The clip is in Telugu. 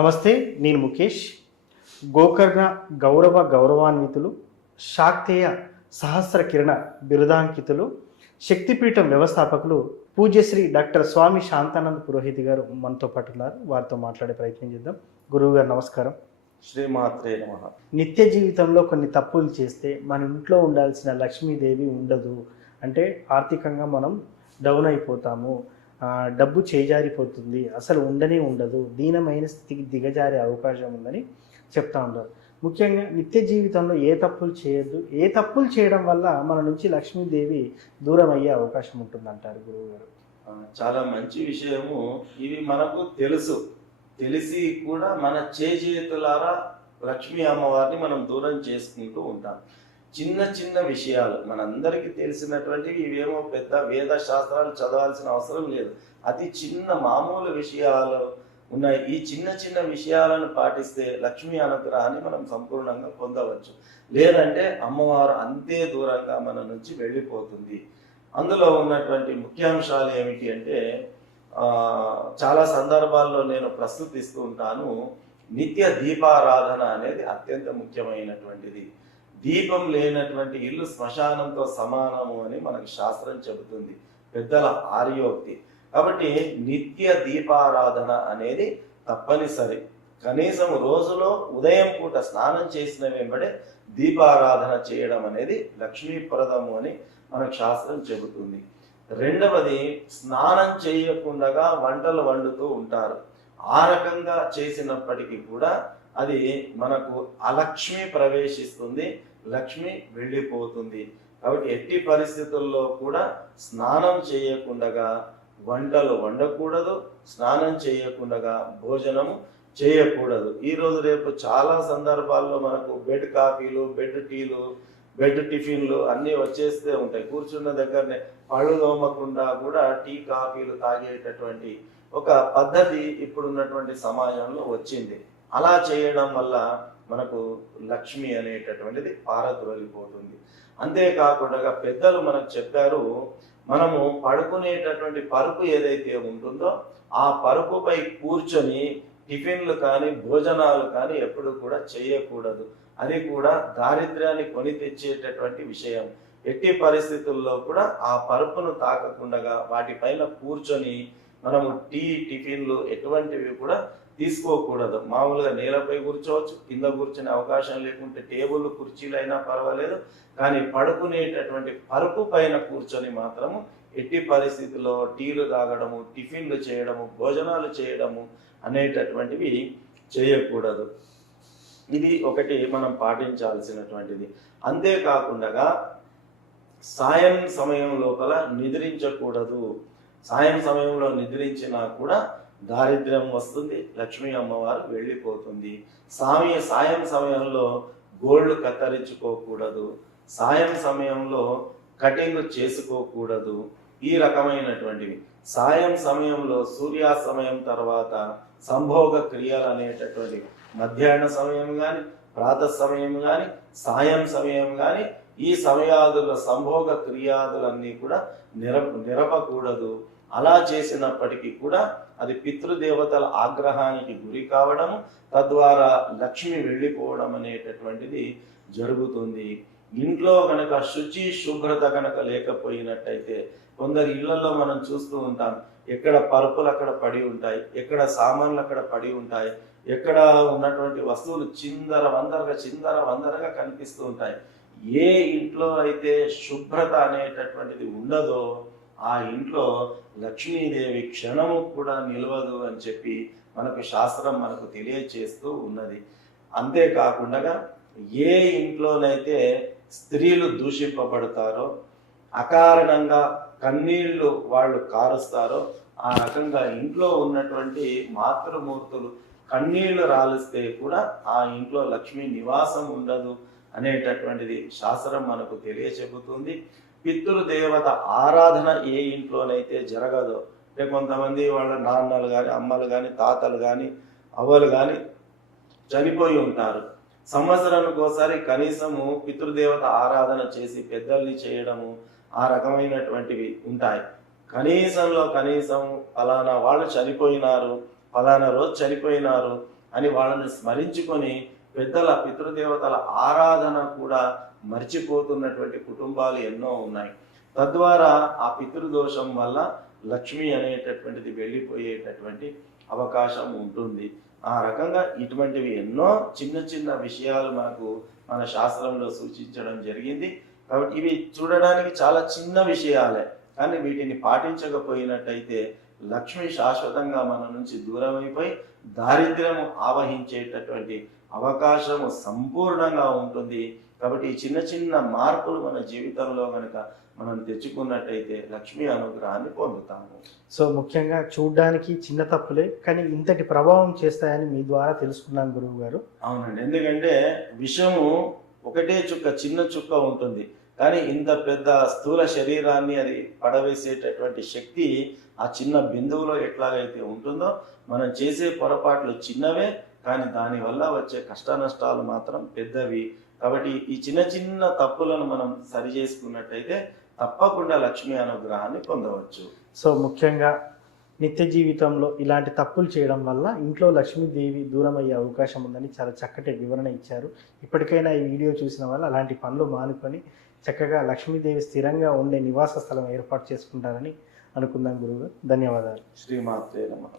నమస్తే, నేను ముఖేష్. గోకర్ణ గౌరవాన్వితులు, శాక్తేయ సహస్ర కిరణ బిరుదాంకితులు, శక్తిపీఠం వ్యవస్థాపకులు పూజ్యశ్రీ డాక్టర్ స్వామి శాంతానంద పురోహిత్ గారు మనతో పాటు ఉన్నారు. వారితో మాట్లాడే ప్రయత్నం చేద్దాం. గురువు గారు నమస్కారం. శ్రీమాత్రే నమః. నిత్య జీవితంలో కొన్ని తప్పులు చేస్తే మన ఇంట్లో ఉండాల్సిన లక్ష్మీదేవి ఉండదు, అంటే ఆర్థికంగా మనం డౌన్ అయిపోతాము, డబ్బు చేజారిపోతుంది, అసలు ఉండనే ఉండదు, దీనమైన స్థితికి దిగజారే అవకాశం ఉందని చెప్తా ఉంటారు. ముఖ్యంగా నిత్య జీవితంలో ఏ తప్పులు చేయొద్దు, ఏ తప్పులు చేయడం వల్ల మన నుంచి లక్ష్మీదేవి దూరం అయ్యే అవకాశం ఉంటుందంటారు గురువు గారు? చాలా మంచి విషయము. ఇవి మనకు తెలిసి కూడా మన చేతులారా లక్ష్మీ అమ్మవారిని మనం దూరం చేసుకుంటూ ఉంటాం. చిన్న చిన్న విషయాలు మనందరికీ తెలిసినటువంటివి, ఇవేమో పెద్ద వేద శాస్త్రాలు చదవాల్సిన అవసరం లేదు. అతి చిన్న మామూలు విషయాలు ఉన్నాయి. ఈ చిన్న చిన్న విషయాలను పాటిస్తే లక్ష్మీ అనుగ్రహాన్ని మనం సంపూర్ణంగా పొందవచ్చు. లేదంటే అమ్మవారు అంతే దూరంగా మన నుంచి వెళ్ళిపోతుంది. అందులో ఉన్నటువంటి ముఖ్యాంశాలు ఏమిటి అంటే, చాలా సందర్భాల్లో నేను ప్రస్తుతిస్తూ ఉంటాను. నిత్య దీపారాధన అనేది అత్యంత ముఖ్యమైనటువంటిది. దీపం లేనటువంటి ఇల్లు శ్మశానంతో సమానము అని మనకు శాస్త్రం చెబుతుంది, పెద్దల ఆర్యోక్తి. కాబట్టి నిత్య దీపారాధన అనేది తప్పనిసరి. కనీసం రోజులో ఉదయం పూట స్నానం చేసిన వెంబడే దీపారాధన చేయడం అనేది లక్ష్మీప్రదము అని మనకు శాస్త్రం చెబుతుంది. రెండవది, స్నానం చేయకుండా వంటలు వండుతూ ఉంటారు. ఆ రకంగా చేసినప్పటికీ కూడా అది మనకు అలక్ష్మి ప్రవేశిస్తుంది, లక్ష్మి వెళ్ళిపోతుంది. కాబట్టి ఎట్టి పరిస్థితుల్లో కూడా స్నానం చేయకుండా వంటలు వండకూడదు, స్నానం చేయకుండా భోజనము చేయకూడదు. ఈరోజు రేపు చాలా సందర్భాల్లో మనకు బెడ్ కాఫీలు, బెడ్ టీలు, బెడ్ టిఫిన్లు అన్నీ వచ్చేస్తూ ఉంటాయి. కూర్చున్న దగ్గరనే పళ్ళు తోమకుండా కూడా టీ కాఫీలు తాగేటటువంటి ఒక పద్ధతి ఇప్పుడున్నటువంటి సమాజంలో వచ్చింది. అలా చేయడం వల్ల మనకు లక్ష్మి అనేటటువంటిది పారద్రోలిపోతుంది. అంతేకాకుండా పెద్దలు మనకు చెప్పారు, మనము పడుకునేటటువంటి పరుపు ఏదైతే ఉంటుందో ఆ పరుపుపై కూర్చొని టిఫిన్లు కానీ భోజనాలు కానీ ఎప్పుడు కూడా చేయకూడదు. అది కూడా దారిద్ర్యాన్ని కొని తెచ్చేటటువంటి విషయం. ఎట్టి పరిస్థితుల్లో కూడా ఆ పరుపును తాకకుండా వాటిపైన కూర్చొని మనము టిఫిన్లు ఎటువంటివి కూడా తీసుకోకూడదు. మామూలుగా నేలపై కూర్చోవచ్చు, కింద కూర్చునే అవకాశం లేకుంటే టేబుల్ కుర్చీలు అయినా పర్వాలేదు, కానీ పడుకునేటటువంటి పరుపు పైన కూర్చొని మాత్రము ఎట్టి పరిస్థితుల్లో టీలు తాగడము, టిఫిన్లు చేయడము, భోజనాలు చేయడము అనేటటువంటివి చేయకూడదు. ఇది ఒకటి మనం పాటించాల్సినటువంటిది. అంతేకాకుండా సాయం సమయం లోపల నిద్రించకూడదు. సాయం సమయంలో నిద్రించినా కూడా దారిద్ర్యం వస్తుంది, లక్ష్మీ అమ్మవారు వెళ్ళిపోతుంది. సాయం సమయంలో గోళ్ళు కత్తిరించుకోకూడదు, సాయం సమయంలో కటింగ్ చేసుకోకూడదు. ఈ రకమైనటువంటివి సాయం సమయంలో సూర్యాస్తమయం తర్వాత సంభోగ క్రియలు అనేటటువంటి మధ్యాహ్న సమయం కానీ, ప్రాతః సమయం కానీ, సాయం సమయం కానీ, ఈ సమయాదుల సంభోగ క్రియాదులన్నీ కూడా నిరపకూడదు. అలా చేసినప్పటికీ కూడా అది పితృదేవతల ఆగ్రహానికి గురి కావడము, తద్వారా లక్ష్మి వెళ్ళిపోవడం అనేటటువంటిది జరుగుతుంది. ఇంట్లో కనుక శుభ్రత కనుక లేకపోయినట్టయితే, కొందరు ఇళ్లలో మనం చూస్తూ ఉంటాం, ఎక్కడ పరుపులు అక్కడ పడి ఉంటాయి, ఎక్కడ సామాన్లు అక్కడ పడి ఉంటాయి, ఎక్కడ ఉన్నటువంటి వస్తువులు చిందర వందరగా కనిపిస్తూ ఉంటాయి. ఏ ఇంట్లో అయితే శుభ్రత అనేటటువంటిది ఉండదో ఆ ఇంట్లో లక్ష్మీదేవి క్షణము కూడా నిలవదు అని చెప్పి మనకు శాస్త్రం మనకు తెలియచేస్తూ ఉన్నది. అంతేకాకుండా ఏ ఇంట్లోనైతే స్త్రీలు దూషింపబడతారో, అకారణంగా కన్నీళ్లు వాళ్ళు కారుస్తారో, ఆ రకంగా ఇంట్లో ఉన్నటువంటి మాతృమూర్తులు కన్నీళ్లు రాలిస్తే కూడా ఆ ఇంట్లో లక్ష్మీ నివాసం ఉండదు అనేటటువంటిది శాస్త్రం మనకు తెలియచెబుతుంది. పితృదేవత ఆరాధన ఏ ఇంట్లోనైతే జరగదో, అంటే కొంతమంది వాళ్ళ నాన్నలు కానీ, అమ్మలు కానీ, తాతలు కానీ, అవ్వలు కానీ చనిపోయి ఉంటారు. సంవత్సరానికి ఒకసారి కనీసము పితృదేవత ఆరాధన చేసి పెద్దల్ని చేయడము, ఆ రకమైనటువంటివి ఉంటాయి. కనీసం ఫలానా వాళ్ళు చనిపోయినారు, ఫలానా రోజు చనిపోయినారు అని వాళ్ళని స్మరించుకొని పెద్దల పితృదేవతల ఆరాధన కూడా మర్చిపోతున్నటువంటి కుటుంబాలు ఎన్నో ఉన్నాయి. తద్వారా ఆ పితృదోషం వల్ల లక్ష్మి అనేటటువంటిది వెళ్ళిపోయేటటువంటి అవకాశం ఉంటుంది. ఆ రకంగా ఇటువంటివి ఎన్నో చిన్న చిన్న విషయాలు మనకు మన శాస్త్రంలో సూచించడం జరిగింది. కాబట్టి ఇవి చూడడానికి చాలా చిన్న విషయాలే, కానీ వీటిని పాటించకపోయినట్టయితే లక్ష్మి శాశ్వతంగా మన నుంచి దూరం అయిపోయి దారిద్ర్యము ఆవహించేటటువంటి అవకాశము సంపూర్ణంగా ఉంటుంది. కాబట్టి ఈ చిన్న చిన్న మార్పులు మన జీవితంలో కనుక మనం తెచ్చుకున్నట్టయితే లక్ష్మీ అనుగ్రహాన్ని పొందుతాము. సో ముఖ్యంగా చూడ్డానికి చిన్న తప్పులే కానీ ఇంతటి ప్రభావం చేస్తాయని మీ ద్వారా తెలుసుకున్నాను గురువు గారు. అవునండి, ఎందుకంటే విషము ఒకటే చుక్క, చిన్న చుక్క ఉంటుంది, కానీ ఇంత పెద్ద స్థూల శరీరాన్ని అది పడవేసేటటువంటి శక్తి ఆ చిన్న బిందువులో ఎట్లాగైతే ఉంటుందో, మనం చేసే పొరపాట్లు చిన్నవే కానీ దానివల్ల వచ్చే కష్ట నష్టాలు మాత్రం పెద్దవి. కాబట్టి ఈ చిన్న చిన్న తప్పులను మనం సరి చేసుకున్నట్టయితే తప్పకుండా లక్ష్మీ అనుగ్రహాన్ని పొందవచ్చు. సో ముఖ్యంగా నిత్య జీవితంలో ఇలాంటి తప్పులు చేయడం వల్ల ఇంట్లో లక్ష్మీదేవి దూరం అయ్యే అవకాశం ఉందని చాలా చక్కటి వివరణ ఇచ్చారు. ఇప్పటికైనా ఈ వీడియో చూసిన వాళ్ళు అలాంటి పనులు మానుకొని చక్కగా లక్ష్మీదేవి స్థిరంగా ఉండే నివాస స్థలం ఏర్పాటు చేసుకుంటారని అనుకుందాం గురువు. ధన్యవాదాలు. శ్రీమాత్రే నమః.